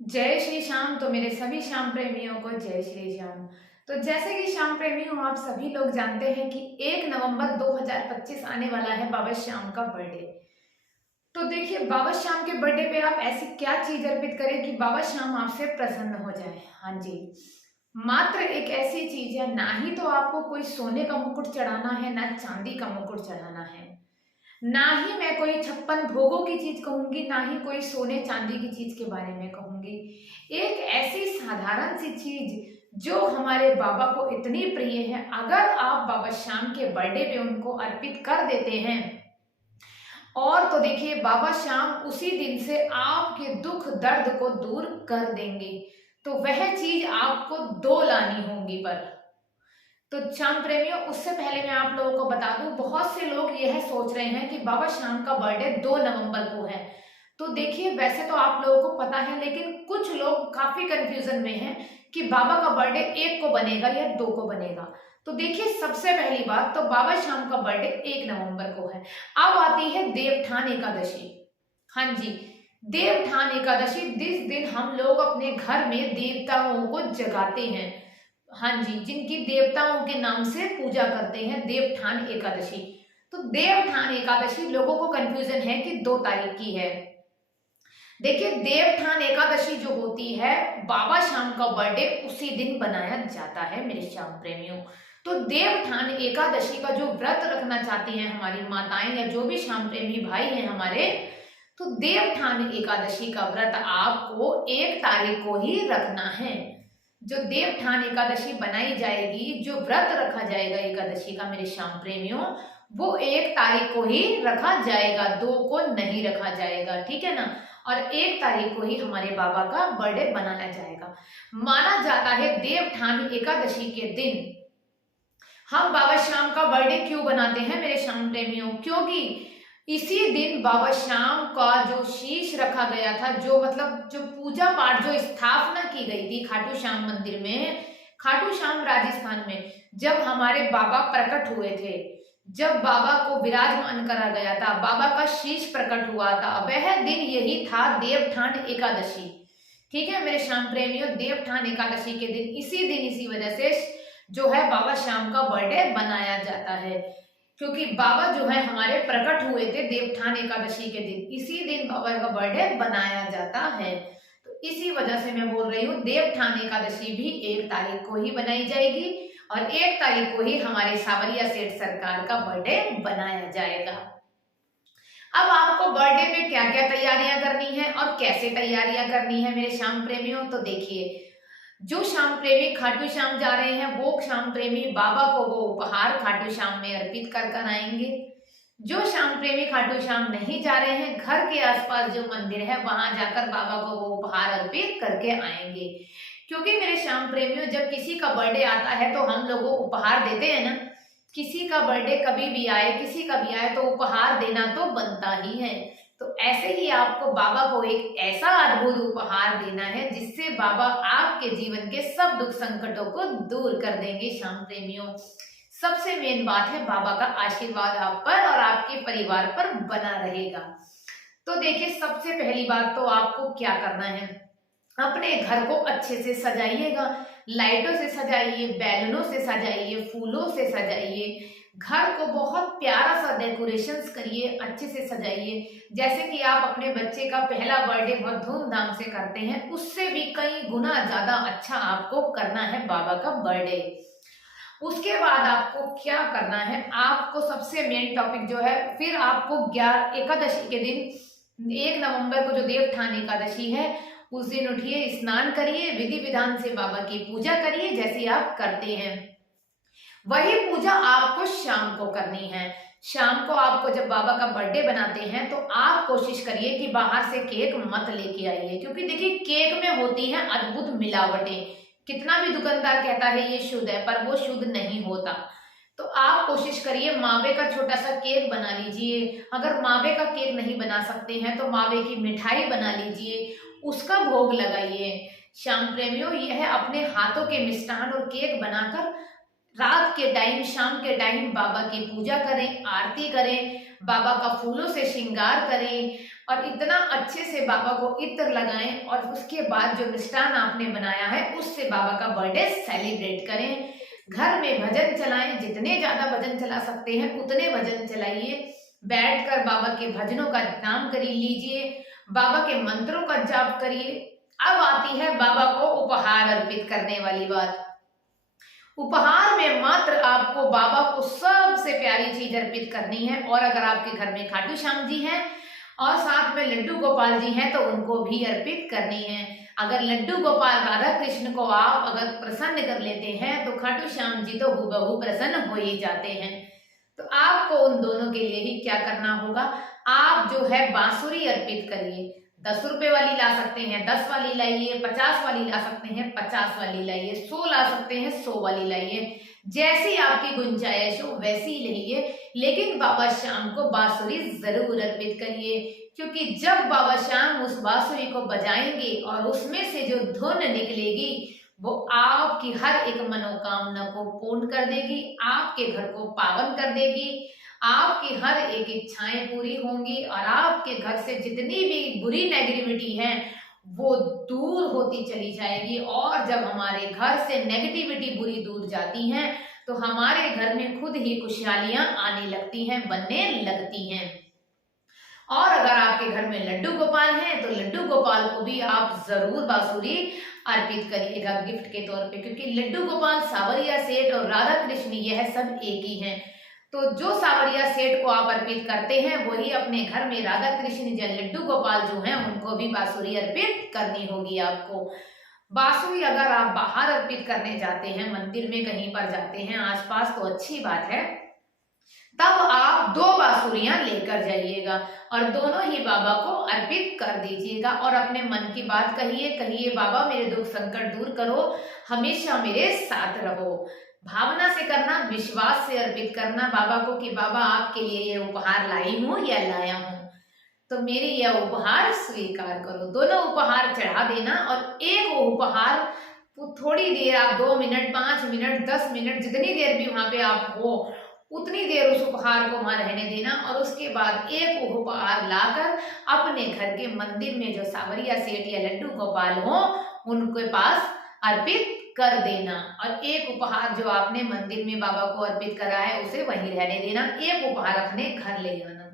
जय श्री श्याम। तो मेरे सभी श्याम प्रेमियों को जय श्री श्याम। तो जैसे कि श्याम प्रेमियों आप सभी लोग जानते हैं कि 1 नवंबर 2025 आने वाला है बाबा श्याम का बर्थडे। तो देखिए बाबा श्याम के बर्थडे पे आप ऐसी क्या चीज अर्पित करें कि बाबा श्याम आपसे प्रसन्न हो जाए। हाँ जी, मात्र एक ऐसी चीज है, ना ही तो आपको कोई सोने का मुकुट चढ़ाना है ना चांदी का मुकुट चढ़ाना है, ना ही मैं कोई 56 भोगों की चीज कहूंगी, ना ही कोई सोने चांदी की चीज के बारे में कहूंगी। एक ऐसी साधारण सी चीज जो हमारे बाबा को इतनी प्रिय है, अगर आप बाबा श्याम के बर्थडे पे उनको अर्पित कर देते हैं और तो देखिए बाबा श्याम उसी दिन से आपके दुख दर्द को दूर कर देंगे। तो वह चीज आपको दो लानी होंगी। पर तो श्याम प्रेमियों, उससे पहले मैं आप लोगों को बता दूं, बहुत से लोग यह सोच रहे हैं कि बाबा श्याम का बर्थडे 2 नवंबर को है। तो देखिए वैसे तो आप लोगों को पता है, लेकिन कुछ लोग काफी कंफ्यूजन में हैं कि बाबा का बर्थडे 1 को बनेगा या 2 को बनेगा। तो देखिए सबसे पहली बात तो बाबा श्याम का बर्थडे 1 नवंबर को है। अब आती है देवठान एकादशी। हाँ जी, देवठान एकादशी, जिस दिन हम लोग अपने घर में देवताओं को जगाते हैं। हाँ जी, जिनकी देवताओं के नाम से पूजा करते हैं, देवठान एकादशी। तो देवठान एकादशी लोगों को कंफ्यूजन है कि 2 तारीख की है। देखिए देवठान एकादशी जो होती है, बाबा श्याम का बर्थडे उसी दिन बनाया जाता है मेरे श्याम प्रेमियों। तो देवठान एकादशी का जो व्रत रखना चाहती हैं हमारी माताएं या जो भी श्याम प्रेमी भाई हैं हमारे, तो देवठान एकादशी का व्रत आपको 1 तारीख को ही रखना है। जो देवठान एकादशी बनाई जाएगी, जो व्रत रखा जाएगा एकादशी का मेरे श्याम प्रेमियों, वो 1 तारीख को ही रखा जाएगा, 2 को नहीं रखा जाएगा, ठीक है ना। और 1 तारीख को ही हमारे बाबा का बर्थडे बनाया जाएगा। माना जाता है देवठान एकादशी के दिन हम बाबा श्याम का बर्थडे क्यों बनाते हैं मेरे श्याम प्रेमियों, क्योंकि इसी दिन बाबा श्याम का जो शीश रखा गया था, जो मतलब जो पूजा पाठ जो स्थापना की गई थी खाटू श्याम मंदिर में, खाटू श्याम राजस्थान में, जब हमारे बाबा प्रकट हुए थे, जब बाबा को विराजमान करा गया था, बाबा का शीश प्रकट हुआ था, वह दिन यही था देवठान एकादशी। ठीक है मेरे श्याम प्रेमियों, देवठान एकादशी के दिन, इसी दिन इसी वजह से जो है बाबा श्याम का बर्थडे बनाया जाता है, क्योंकि बाबा जो है हमारे प्रकट हुए थे देवठान एकादशी के दिन, इसी दिन बाबा का बर्थडे बनाया जाता है। तो इसी वजह से मैं बोल रही हूँ देवठान एकादशी भी 1 तारीख को ही बनाई जाएगी और 1 तारीख को ही हमारे सावरिया सेठ सरकार का बर्थडे बनाया जाएगा। अब आपको बर्थडे में क्या क्या तैयारियां करनी है और कैसे तैयारियां करनी है मेरे श्याम प्रेमियों, तो देखिए जो श्याम प्रेमी खाटू श्याम जा रहे हैं वो श्याम प्रेमी बाबा को वो उपहार खाटू श्याम में अर्पित कर कर आएंगे। जो श्याम प्रेमी खाटू श्याम नहीं जा रहे हैं, घर के आसपास जो मंदिर है वहां जाकर बाबा को वो उपहार अर्पित करके आएंगे। क्योंकि मेरे श्याम प्रेमियों, जब किसी का बर्थडे आता है तो हम लोगों को उपहार देते हैं ना। किसी का बर्थडे कभी भी आए, किसी का भी आए, तो उपहार देना तो बनता ही है। तो ऐसे ही आपको बाबा को एक ऐसा अद्भुत उपहार देना है जिससे बाबा आपके जीवन के सब दुख संकटों को दूर कर देंगे श्याम प्रेमियों। सबसे मेन बात है बाबा का आशीर्वाद आप पर और आपके परिवार पर बना रहेगा। तो देखिए सबसे पहली बात तो आपको क्या करना है, अपने घर को अच्छे से सजाइएगा, लाइटों से सजाइए, बैलूनों से सजाइए, फूलों से सजाइए, घर को बहुत प्यारा सा डेकोरेशंस करिए, अच्छे से सजाइए। जैसे कि आप अपने बच्चे का पहला बर्थडे बहुत धूमधाम से करते हैं, उससे भी कई गुना ज्यादा अच्छा आपको करना है बाबा का बर्थडे। उसके बाद आपको क्या करना है, आपको सबसे मेन टॉपिक जो है, फिर आपको 11 एकादशी के दिन 1 नवंबर को जो देवठान एकादशी है, उस दिन उठिए, स्नान करिए, विधि विधान से बाबा की पूजा करिए जैसे आप करते हैं। वही पूजा आपको शाम को करनी है। शाम को आपको जब बाबा का बर्थडे बनाते हैं तो आप कोशिश करिए कि बाहर से केक मत लेके आइए, क्योंकि देखिए केक में होती हैं अद्भुत मिलावटें। कितना भी दुकानदार कहता है ये शुद्ध है, पर वो शुद्ध नहीं होता। तो आप कोशिश करिए मावे का छोटा सा केक बना लीजिए। अगर मावे का केक नहीं बना सकते हैं तो मावे की मिठाई बना लीजिए, उसका भोग लगाइए। श्याम प्रेमियों, यह अपने हाथों के मिष्ठान और केक बनाकर रात के टाइम, शाम के टाइम बाबा की पूजा करें, आरती करें, बाबा का फूलों से श्रृंगार करें और इतना अच्छे से बाबा को इत्र लगाएं और उसके बाद जो मिष्ठान आपने बनाया है उससे बाबा का बर्थडे सेलिब्रेट करें। घर में भजन चलाएं, जितने ज्यादा भजन चला सकते हैं उतने भजन चलाइए। बैठकर बाबा के भजनों का नाम कर लीजिए, बाबा के मंत्रों का जाप करिए। अब आती है बाबा को उपहार अर्पित करने वाली बात। उपहार में मात्र आपको बाबा को सबसे प्यारी चीज अर्पित करनी है, और अगर आपके घर में खाटू श्याम जी हैं और साथ में लड्डू गोपाल जी हैं तो उनको भी अर्पित करनी है। अगर लड्डू गोपाल राधा कृष्ण को आप अगर प्रसन्न कर लेते हैं तो खाटू श्याम जी तो हूबहू प्रसन्न हो ही जाते हैं। तो आपको उन दोनों के लिए ही क्या करना होगा, आप जो है बांसुरी अर्पित करिए। 10 रुपए वाली ला सकते हैं 10 वाली लाइए, 50 वाली ला सकते हैं 50 वाली लाइए, 100 ला सकते हैं 100 वाली लाइए, जैसी आपकी गुंजाइश हो वैसी लाइए। लेकिन बाबा श्याम को बांसुरी जरूर अर्पित करिए, क्योंकि जब बाबा श्याम उस बांसुरी को बजाएंगे और उसमें से जो धुन निकलेगी वो आपकी हर एक मनोकामना को पूर्ण कर देगी, आपके घर को पावन कर देगी, आपकी हर एक इच्छाएं पूरी होंगी और आपके घर से जितनी भी बुरी नेगेटिविटी है वो दूर होती चली जाएगी। और जब हमारे घर से नेगेटिविटी बुरी दूर जाती हैं तो हमारे घर में खुद ही खुशहालियां आने लगती हैं, बनने लगती हैं। और अगर आपके घर में लड्डू गोपाल हैं तो लड्डू गोपाल को भी आप जरूर बांसुरी अर्पित करिएगा गिफ्ट के तौर पे, क्योंकि लड्डू गोपाल, सावरिया सेठ और राधा कृष्ण यह सब एक ही हैं। तो जो सावरिया सेठ को आप अर्पित करते हैं वही अपने घर में राधा कृष्ण या लड्डू गोपाल जो हैं उनको भी बांसुरी अर्पित करनी होगी आपको। बांसुरी अगर आप बाहर अर्पित करने जाते हैं, मंदिर में कहीं पर जाते हैं आसपास, तो अच्छी बात है, तब आप 2 बांसुरियां लेकर जाइएगा और दोनों ही बाबा को अर्पित कर दीजिएगा और अपने मन की बात कहिए बाबा मेरे दुख संकट दूर करो, हमेशा मेरे साथ रहो। भावना से करना, विश्वास से अर्पित करना बाबा को कि बाबा आपके लिए ये उपहार लाई हूं या लाया हूं, तो मेरी यह उपहार स्वीकार करो। दोनों उपहार चढ़ा देना और एक उपहार थोड़ी देर आप 2 मिनट, 5 मिनट, 10 मिनट, जितनी देर भी वहां पे आप हो उतनी देर उस उपहार को वहां रहने देना और उसके बाद एक उपहार लाकर अपने घर के मंदिर में जो सावरिया सेठ या लड्डू गोपाल हो उनके पास अर्पित कर देना। और एक उपहार जो आपने मंदिर में बाबा को अर्पित करा है उसे वहीं रहने देना, एक उपहार अपने घर ले आना।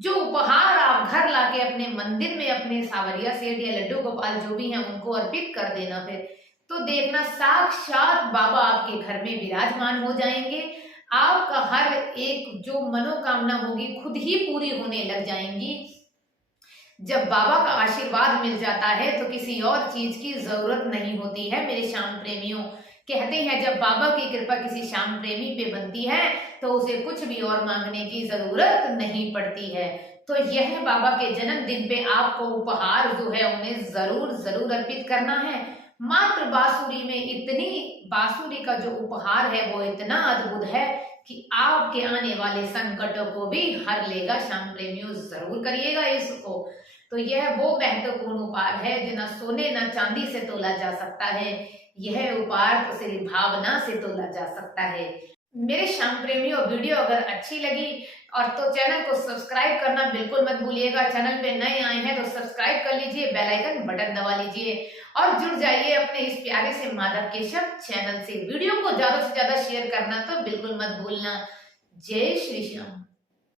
जो उपहार आप घर लाके अपने मंदिर में अपने सावरिया सेठ या लड्डू गोपाल जो भी हैं उनको अर्पित कर देना, फिर तो देखना साक्षात बाबा आपके घर में विराजमान हो जाएंगे। आपका हर एक जो मनोकामना होगी खुद ही पूरी होने लग जाएंगी। जब बाबा का आशीर्वाद मिल जाता है तो किसी और चीज की जरूरत नहीं होती है। मेरे श्याम प्रेमियों, कहते हैं जब बाबा की कृपा किसी श्याम प्रेमी पे बनती है तो उसे कुछ भी और मांगने की जरूरत नहीं पड़ती है। तो यह बाबा के जन्मदिन पे आपको उपहार जो है उन्हें जरूर जरूर अर्पित करना है। मात्र बांसुरी में इतनी, बांसुरी का जो उपहार है वो इतना अद्भुत है कि आपके आने वाले संकटों को भी हर लेगा। श्याम प्रेमियों जरूर करिएगा इसको। तो यह वो महत्वपूर्ण उपहार है जो न सोने न चांदी से तोला जा सकता है, यह उपहार तो सिर्फ भावना से तोला जा सकता है। मेरे श्याम प्रेमियों, वीडियो अगर अच्छी लगी और तो चैनल को सब्सक्राइब करना बिल्कुल मत भूलिएगा। चैनल पे नए आए हैं तो सब्सक्राइब कर लीजिए, बेल आइकन बटन दबा लीजिए और जुड़ जाइए अपने इस प्यारे से माधव केशव चैनल से। वीडियो को ज्यादा से ज्यादा शेयर करना तो बिल्कुल मत भूलना। जय श्री श्याम।